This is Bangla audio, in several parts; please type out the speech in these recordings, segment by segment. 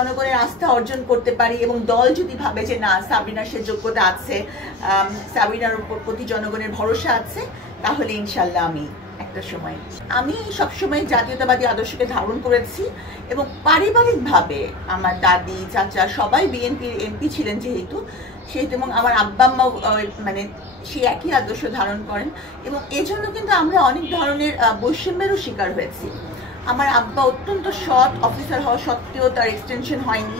জনগণের আস্থা অর্জন করতে পারি এবং দল যদি ভাবে যে না সাবরিনার সে যোগ্যতা আছে, সাবরিনার প্রতি জনগণের ভরসা আছে, তাহলে ইনশাল্লাহ একটা সময় আমি সবসময় জাতীয়তাবাদী আদর্শকে ধারণ করেছি এবং পারিবারিকভাবে আমার দাদি চাচা সবাই বিএনপির এমপি ছিলেন যেহেতু এবং আমার আব্বা আম্মা মানে সেই একই আদর্শ ধারণ করেন এবং এজন্য কিন্তু আমরা অনেক ধরনের বৈষম্যেরও শিকার হয়েছি। আমার আব্বা অত্যন্ত সৎ অফিসার হওয়া সত্ত্বেও তার এক্সটেনশন হয়নি,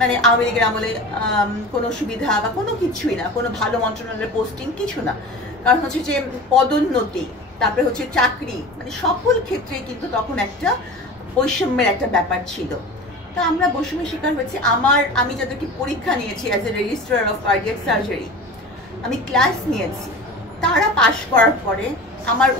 মানে আওয়ামী লীগের আমলে কোনো সুবিধা বা কোনো কিছুই না, কোনো ভালো মন্ত্রণালয়ের পোস্টিং কিছু না, কারণ হচ্ছে যে পদোন্নতি, তারপরে হচ্ছে চাকরি, মানে সকল ক্ষেত্রে কিন্তু তখন একটা বৈষম্যের একটা ব্যাপার ছিল। তা আমরা বৈষম্যের শিকার হয়েছি। আমি যাদেরকে পরীক্ষা নিয়েছি as a registrar of cardiac surgery, আমি ক্লাস নিয়েছি, তারা পাশ করার পরে আমার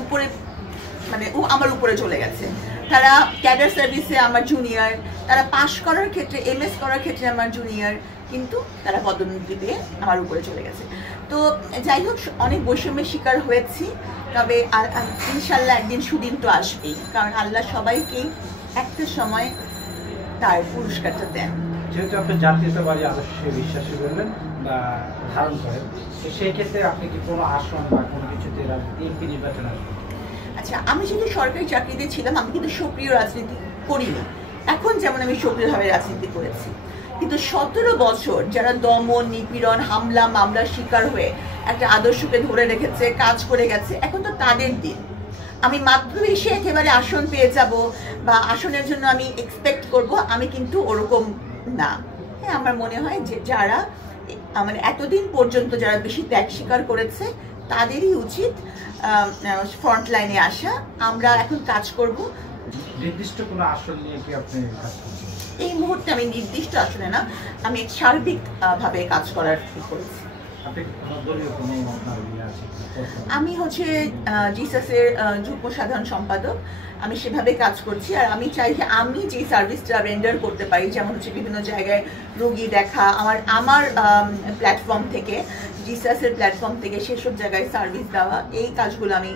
উপরে চলে গেছে। তারা ক্যাডার সার্ভিসে আমার জুনিয়র, তারা পাশ করার ক্ষেত্রে এমএস করার ক্ষেত্রে আমার জুনিয়র, কিন্তু তারা পদোন্নতি পেয়ে আমার উপরে চলে গেছে। তো যাই হোক, অনেক বৈষম্যের শিকার হয়েছি, তবে ইনশাল্লাহ একদিন সুদিন তো আসবেই, কারণ আল্লাহ সবাইকেই একটা সময় তার পুরস্কারটা দেন। যেহেতু আপনি জাতীয়তাবাদী আদর্শে বিশ্বাসী বললেন বা ধারণ করেন, সেই ক্ষেত্রে আপনি কি কোনো আসন বা কোনো কিছুতে এমপি নির্বাচন আসবেন? আচ্ছা, আমি যদি সরকারি চাকরিতে ছিলাম আমি কিন্তু সক্রিয় রাজনীতি করিনি, এখন যেমন আমি সক্রিয়ভাবে রাজনীতি করেছি, কিন্তু 17 বছর যারা দমন নিপীড়ন হামলা মামলার শিকার হয়ে একটা আদর্শকে ধরে রেখেছে, কাজ করে গেছে, এখন তো তাদের দিন। আমি মাত্র এসে একেবারে আসন পেয়ে যাব বা আসনের জন্য আমি এক্সপেক্ট করব, আমি কিন্তু ওরকম না। হ্যাঁ, আমার মনে হয় যে যারা মানে এতদিন পর্যন্ত যারা বেশি ত্যাগ স্বীকার করেছে তাদেরই উচিত ফ্রন্ট লাইনে আসা। আমরা এখন কাজ করব। নির্দিষ্ট কোনো আসন নিয়ে কি আপনি কাজ করছেন? এই মুহূর্তে আমি নির্দিষ্ট আসলে না, আমি সার্বিক ভাবে কাজ করার করেছি। আমি হচ্ছে জিসাসের যুগ্ম সাধারণ সম্পাদক, আমি সেভাবে কাজ করছি। আর আমি চাই যে আমি যে সার্ভিসটা রেন্ডার করতে পারি, যেমন হচ্ছে বিভিন্ন জায়গায় রোগী দেখা, আমার প্ল্যাটফর্ম থেকে, জিসাসের প্ল্যাটফর্ম থেকে সেসব জায়গায় সার্ভিস দেওয়া, এই কাজগুলো আমি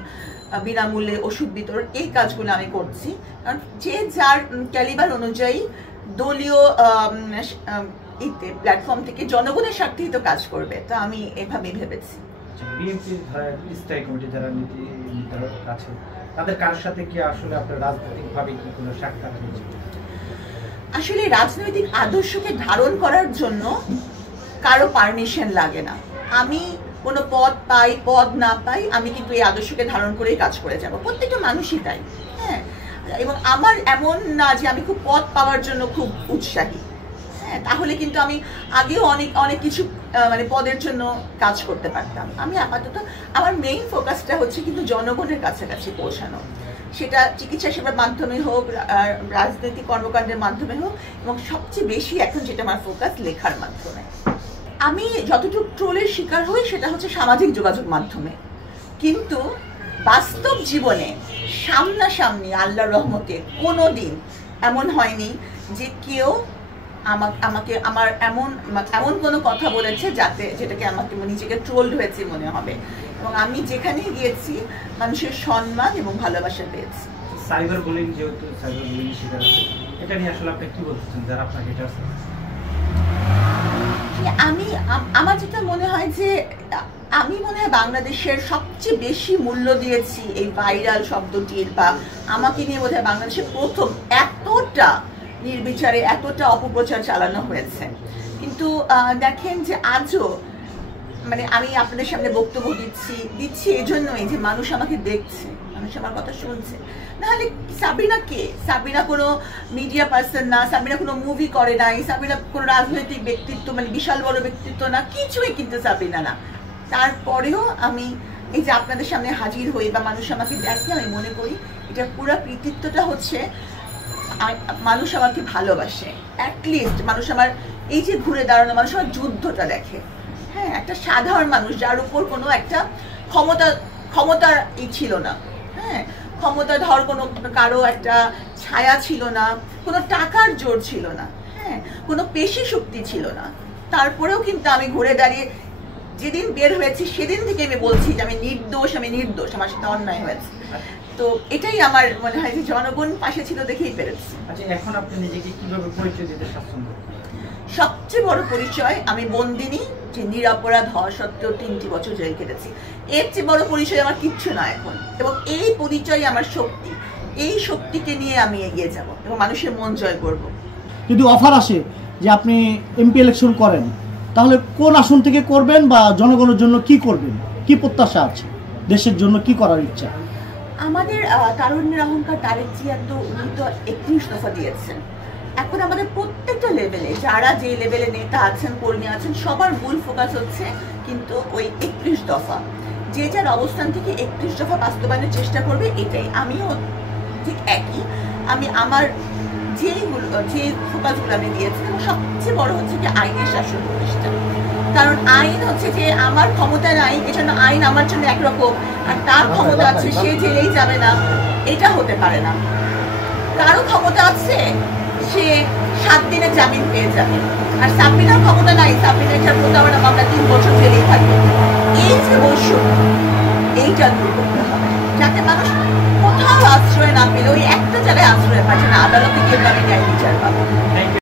বিনামূল্যে ওষুধ বিতরণ, এই কাজগুলো আমি করছি। কারণ যে যার ক্যালিবার অনুযায়ী দলীয় প্ল্যাটফর্ম থেকে জনগণের স্বার্থেই তো কাজ করবে, তো আমি এভাবেই ভেবেছি। বিএনপির স্থায়ী কমিটি যারা নীতি নির্ধারক আছে, তাদের কারোর সাথে কি আসলে আপনার রাজনৈতিকভাবে কি কোনো সাক্ষাৎ হয়েছে? আসলে রাজনৈতিক আদর্শকে ধারণ করার জন্য কারো পারমিশন লাগে না। আমি কোনো পদ পাই পদ না পাই, আমি কিন্তু এই আদর্শকে ধারণ করেই কাজ করে যাব, প্রত্যেকটা মানুষই তাই। হ্যাঁ, এবং আমার এমন না যে আমি খুব পদ পাওয়ার জন্য খুব উৎসাহী। হ্যাঁ, তাহলে কিন্তু আমি আগেও অনেক কিছু মানে পদের জন্য কাজ করতে পারতাম। আমি আপাতত আমার মেইন ফোকাসটা হচ্ছে কিন্তু জনগণের কাছাকাছি পৌঁছানো, সেটা চিকিৎসা সেবার মাধ্যমে হোক, রাজনৈতিক কর্মকাণ্ডের মাধ্যমে হোক, এবং সবচেয়ে বেশি এখন যেটা আমার ফোকাস, লেখার মাধ্যমে। আমি যতটুকু ট্রোলের শিকার হই সেটা হচ্ছে সামাজিক যোগাযোগ মাধ্যমে, কিন্তু বাস্তব জীবনে সামনাসামনি আল্লাহর রহমতে কোনো দিন এমন হয়নি যে কেউ আমাকে আমার এমন কোনো কথা বলেছে যেটাকে আমাকে নিজেকে ট্রোলড হয়েছে মনে হবে। এবং আমি যেখানে গিয়েছি মানুষের সম্মান এবং ভালোবাসা পেয়েছি। সাইবার বুলিং, যেহেতু সাইবার বুলিং শিকার আছে, এটা নিয়ে আসলে আপনি কি বলছেন যারা আপনাকে এটা আছে? আমার যেটা মনে হয় যে আমি মনে হয় বাংলাদেশের সবচেয়ে বেশি মূল্য দিয়েছি এই ভাইরাল শব্দটির, বা আমাকে নিয়ে বোধহয় বাংলাদেশের প্রথম এতটা নির্বিচারে এতটা অপপ্রচার চালানো হয়েছে। কিন্তু দেখেন যে আজও মানে আমি আপনাদের সামনে বক্তব্য দিচ্ছি এই জন্যই যে মানুষ আমাকে দেখছে, মানুষ আমার কথা শুনছে। নাহলে সাবরিনা কে? সাবরিনা কোনো মিডিয়া পার্সন না, সাবরিনা কোনো মুভি করে নাই, সাবরিনা কোনো রাজনৈতিক ব্যক্তিত্ব মানে বিশাল বড় ব্যক্তিত্ব না, কিছুই কিন্তু সাবরিনা না। তারপরেও আমি এই যে আপনাদের সামনে হাজির হই বা মানুষ আমাকে দেখে, আমি মনে করি এটা পুরো কৃতিত্বটা হচ্ছে মানুষ আমাকে ভালোবাসে। অ্যাটলিস্ট মানুষ আমার এই যে ঘুরে দাঁড়ানো, মানুষ আমার যুদ্ধটা দেখে। হ্যাঁ, একটা সাধারণ মানুষ যার উপর কোনো একটা ক্ষমতার ছিল না, হ্যাঁ, ক্ষমতাধর কোনো কারো একটা ছায়া ছিল না, কোনো টাকার জোর ছিল না, হ্যাঁ, কোনো পেশি শক্তি ছিল না। তারপরেও কিন্তু আমি ঘুরে দাঁড়িয়ে যেদিন বের হয়েছি সেদিন থেকে আমি বলছি যে আমি নির্দোষ, আমার সাথে অন্যায় হয়েছে। তো এটাই আমার মনে হয় যে জনগণ পাশে ছিল দেখেই পেরেছি। আচ্ছা, এখন আপনি নিজেকে কিভাবে পরিচয় দিতে স্বাচ্ছন্দ্য? সবচেয়ে বড় পরিচয় আমি বন্দিনী, যে নিরপরাধ হওয়া সত্ত্বেও 3টি বছর জেল কেটেছি। এর চেয়ে বড় পরিচয় আমার কিচ্ছু না এখন, এবং এই পরিচয় আমার শক্তি। এই শক্তিকে নিয়ে আমি এগিয়ে যাব এবং মানুষের মন জয় করব। যদি অফার আসে যে আপনি এমপি ইলেকশন করেন, তাহলে কোন আসন থেকে করবেন বা জনগণের জন্য কি করবেন, কি প্রত্যাশা আছে, দেশের জন্য কি করার ইচ্ছা? আমাদের তারুণ্যের অহংকার তারেক জিয়া তো উনি তো 31 দফা দিয়েছেন। এখন আমাদের প্রত্যেকটা লেভেলে যারা যে লেভেলে নেতা আছেন, কর্মী আছেন, সবার মূল ফোকাস হচ্ছে কিন্তু ওই 31 দফা। যে যার অবস্থান থেকে 31 দফা বাস্তবায়নের চেষ্টা করবে, এটাই। আমিও ঠিক একই। আমি আমার যে ফোকাসগুলো আমি দিয়েছি, এবং সবচেয়ে বড় হচ্ছে যে আইনের শাসন প্রতিষ্ঠা। কারণ আইন হচ্ছে যে আমার ক্ষমতা নাই, এজন্য আইন আমার জন্য একরকম, আর তার ক্ষমতা আছে সে জেলেই যাবে না, এটা হতে পারে না। কারো ক্ষমতা আছে সে 7 দিনের জামিন পেয়ে যাবে, আর সাবরিনার ক্ষমতা নাই, সাবরিনার প্রতারণা মামলা 3 বছর জেলেই থাকবে। এই যে বৈষম্য, এইটা দূর করতে হবে, যাতে মানুষ কোথাও আশ্রয় না পেলে ওই একটা জায়গায় আশ্রয় পাচ্ছে না, আদালতে গিয়ে আমি ন্যায় বিচার পাবো।